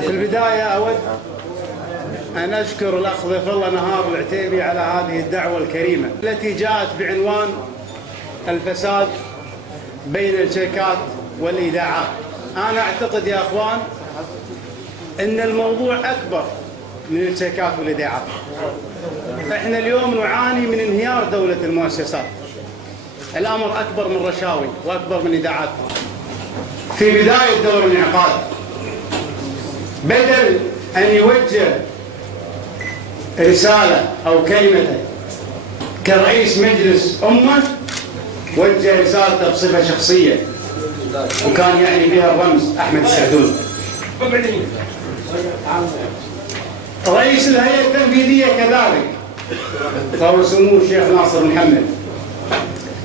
في البداية أود أن أشكر الأخ ضيف الله نهار العتيبي على هذه الدعوة الكريمة التي جاءت بعنوان الفساد بين الشركات والإيداعات. أنا أعتقد يا أخوان أن الموضوع أكبر من الشركات والإيداعات. إحنا اليوم نعاني من انهيار دولة المؤسسات. الأمر أكبر من رشاوي وأكبر من إيداعات. في بداية دور الانعقاد بدل أن يوجه رسالة أو كلمة كرئيس مجلس أمة، وجه رسالته بصفة شخصية، وكان يعني بها الرمز أحمد السعدون. رئيس الهيئة التنفيذية كذلك وهو سمو الشيخ ناصر محمد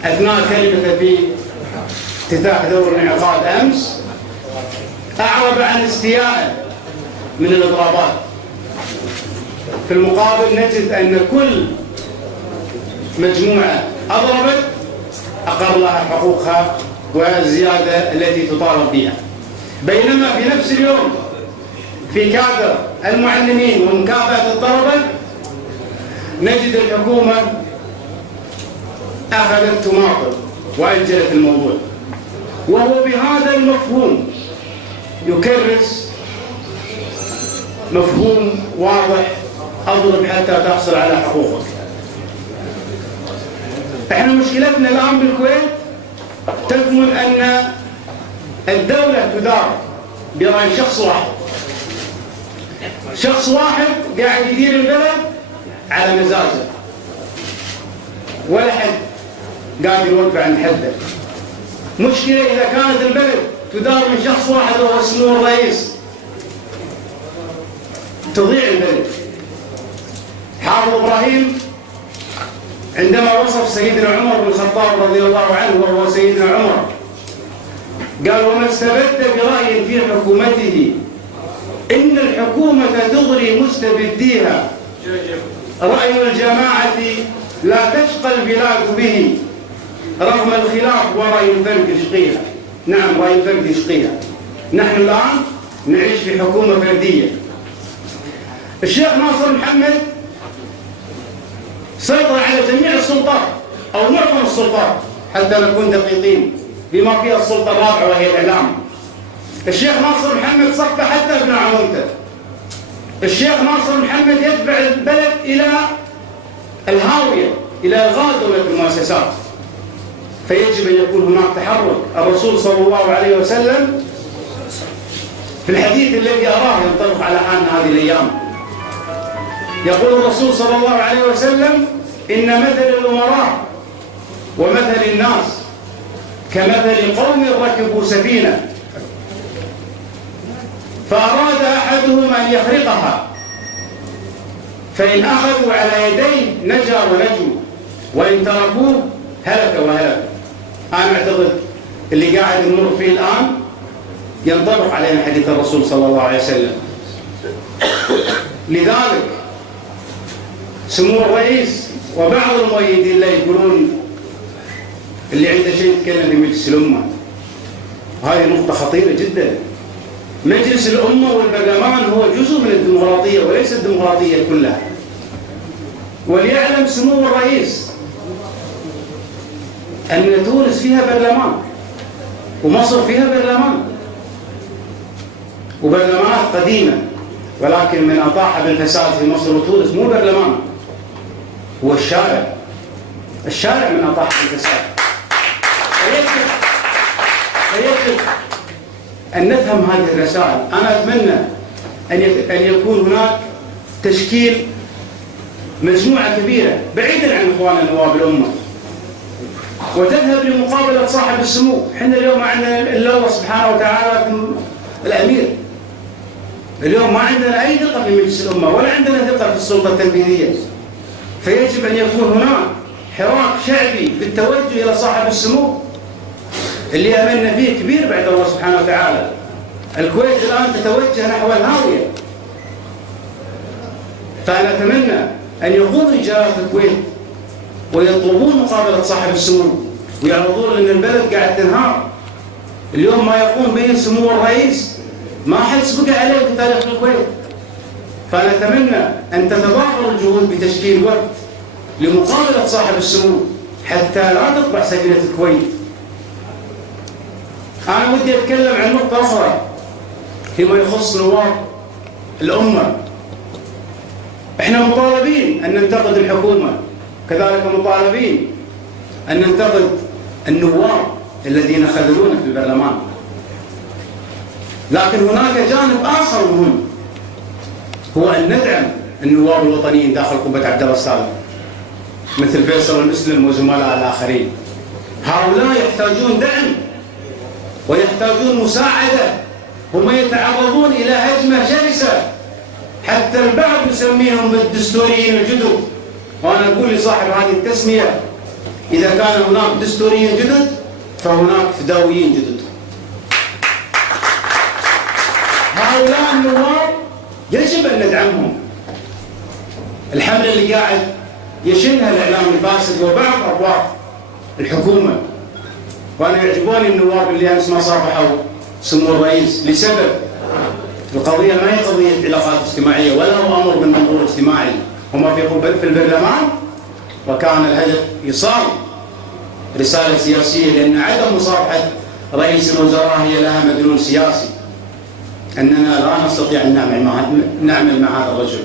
أثناء كلمته في افتتاح دور الانعقاد أمس أعرب عن استيائه من الإضرابات. في المقابل نجد أن كل مجموعة أضربت أقر لها حقوقها والزيادة التي تطالب بها. بينما في نفس اليوم في كادر المعلمين ومكافأة الطلبة نجد الحكومة أخذت تماطل وأجلت الموضوع، وهو بهذا المفهوم يكرس مفهوم واضح: أضرب حتى تحصل على حقوقك. احنا مشكلتنا الآن بالكويت تكمن أن الدولة تدار برأي شخص واحد. شخص واحد قاعد يدير البلد على مزاجه، ولا حد قاعد يوقع عن حده. مشكلة إذا كانت البلد تدار من شخص واحد وهو سمو الرئيس، تضيع البلد. حافظ إبراهيم عندما وصف سيدنا عمر بن الخطاب رضي الله عنه وهو سيدنا عمر قال: وما استبد برأي في حكومته إن الحكومة تغري مستبديها، رأي الجماعة لا تشقى البلاد به، رغم الخلاف ورأي الفرد يشقيها. نعم، رأي الفرد يشقيها. نحن الآن نعيش في حكومة فردية. الشيخ ناصر محمد سيطر على جميع السلطات أو معظم السلطات حتى نكون دقيقين، بما فيها السلطة الرابعة وهي الإعلام. الشيخ ناصر محمد صف حتى ابن عمومته. الشيخ ناصر محمد يدفع البلد إلى الهاوية، إلى إلغاء دولة المؤسسات. فيجب أن يكون هناك تحرك. الرسول صلى الله عليه وسلم في الحديث الذي أراه ينطبق على حالنا هذه الأيام يقول الرسول صلى الله عليه وسلم: إن مثل الأمراء ومثل الناس كمثل قوم ركبوا سفينة فأراد أحدهم أن يخرقها، فإن أخذوا على يديه نجا ونجوا، وإن تركوه هلك وهلك. أنا أعتقد اللي قاعد نمر فيه الآن ينطبق علينا حديث الرسول صلى الله عليه وسلم. لذلك سمو الرئيس وبعض المؤيدين اللي يقولون اللي عنده شيء يتكلم في مجلس الأمة، هذه نقطة خطيرة جدا. مجلس الأمة والبرلمان هو جزء من الديمقراطية وليس الديمقراطية كلها. وليعلم سمو الرئيس أن تونس فيها برلمان ومصر فيها برلمان، وبرلمانات قديمة، ولكن من أطاح بالفساد في مصر وتونس مو برلمان، هو الشارع من أطاح بالفساد. فيجب أن نفهم هذه الرسائل. أنا أتمنى أن يكون هناك تشكيل مجموعة كبيرة بعيدا عن إخواننا نواب الأمة وتذهب لمقابلة صاحب السمو. حنا اليوم ما عندنا إلا الله سبحانه وتعالى الأمير. اليوم ما عندنا أي ثقة في مجلس الأمة ولا عندنا ثقة في السلطة التنفيذية. فيجب أن يكون هناك حراك شعبي بالتوجه إلى صاحب السمو اللي أملنا فيه كبير بعد الله سبحانه وتعالى. الكويت الآن تتوجه نحو الهاوية. فأنا أتمنى أن يقوم رجال الكويت ويطلبون مقابلة صاحب السمو ويعرضون أن البلد قاعد تنهار. اليوم ما يقوم به سمو الرئيس ما حد سبق عليه في تاريخ الكويت. فأنا أتمنى أن تتضافر الجهود بتشكيل وقت لمقابلة صاحب السمو حتى لا تطبع سفينة الكويت. أنا ودي أتكلم عن نقطة أخرى فيما يخص نواب الأمة. إحنا مطالبين أن ننتقد الحكومة، كذلك مطالبين أن ننتقد النواب الذين خذلونا في البرلمان. لكن هناك جانب آخر مهم، هو أن ندعم النواب الوطنيين داخل قبة عبد الله الصالح مثل فيصل المسلم وزملاء الآخرين. هؤلاء يحتاجون دعم ويحتاجون مساعدة، هم يتعرضون إلى هجمة شرسة، حتى البعض يسميهم بالدستوريين الجدد. وأنا أقول لصاحب هذه التسمية: إذا كان هناك دستوريين جدد فهناك فداويين جدد. هؤلاء النواب يجب أن ندعمهم. الحملة اللي قاعد يشنها الإعلام الفاسد وبعض أبواب الحكومة، وأنا يعجبوني النواب اللي أمس ما صافحوا سمو الرئيس لسبب القضية ما هي قضية علاقات اجتماعية ولا هو أمر من منظور اجتماعي. هم في البرلمان وكان الهدف إيصال رسالة سياسية، لأن عدم مصافحة رئيس الوزراء هي لها مدلول سياسي، أننا لا نستطيع أن نعمل مع هذا الرجل.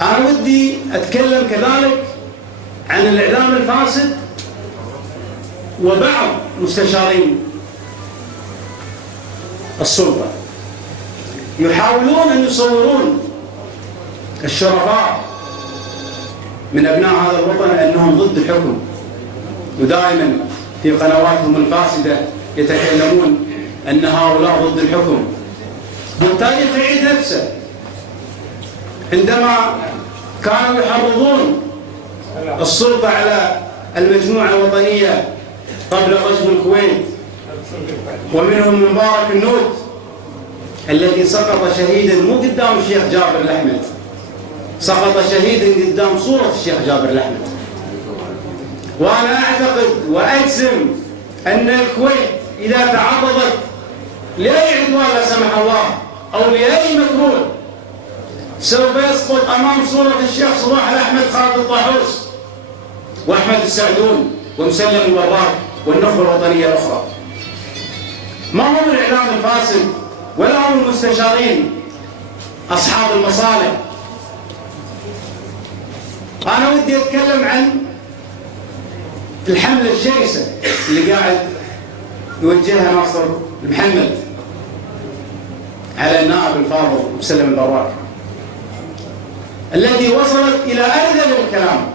أنا ودي أتكلم كذلك عن الإعلام الفاسد وبعض مستشارين السلطة يحاولون أن يصورون الشرفاء من أبناء هذا الوطن أنهم ضد الحكم، ودائما في قنواتهم الفاسدة يتكلمون أن هؤلاء ضد الحكم. والتاريخ يعيد نفسه. عندما كانوا يحرضون السلطة على المجموعة الوطنية قبل غزو الكويت، ومنهم مبارك النوت الذي سقط شهيدا مو قدام الشيخ جابر الأحمد، سقط شهيدا قدام صورة الشيخ جابر الأحمد. وأنا أعتقد وأجزم أن الكويت إذا تعرضت لأي عدوان لا سمح الله أو لأي مكروه سوف يسقط أمام صورة الشيخ صباح الأحمد خالد الطاحوس وأحمد السعدون ومسلم الوراق والنخبة الوطنية الأخرى. ما هو الإعلام الفاسد ولا هم المستشارين أصحاب المصالح. أنا ودي أتكلم عن الحملة الشرسة اللي قاعد يوجهها ناصر محمد على النائب الفاضل مسلم البراك، التي وصلت إلى أرذل الكلام.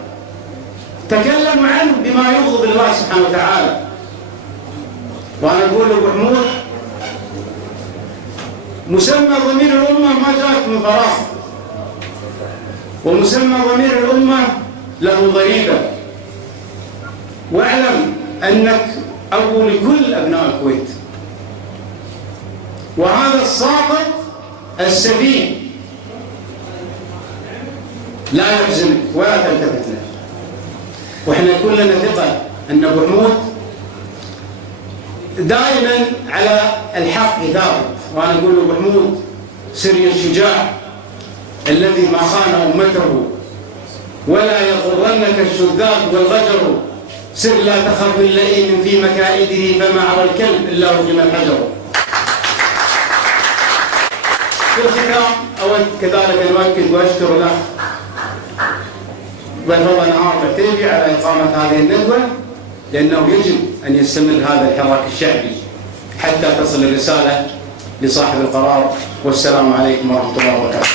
تكلموا عنه بما يغضب الله سبحانه وتعالى. وأنا أقول لأبو حمود: مسمى ضمير الأمة ما جاءت من فراغ، ومسمى ضمير الأمة له ضريبة. واعلم أنك أبو لكل أبناء الكويت، وهذا الساقط السفيه لا يحزنك ولا تلتفت له. وإحنا كلنا ثقة أن أبو حمود دائما على الحق ثابت. وأنا أقول لأبو حمود: سري الشجاع الذي ما خان أمته، ولا يغرنك الشذاذ والغجر، سر لا تخف اللئيم في مكائده، فما عوى الكلب إلا رجم الحجر. في الختام أود كذلك أن أؤكد وأشكر الأخ والله نهار العتيبي على إقامة هذه الندوة، لأنه يجب أن يستمر هذا الحراك الشعبي حتى تصل الرسالة لصاحب القرار. والسلام عليكم ورحمة الله وبركاته.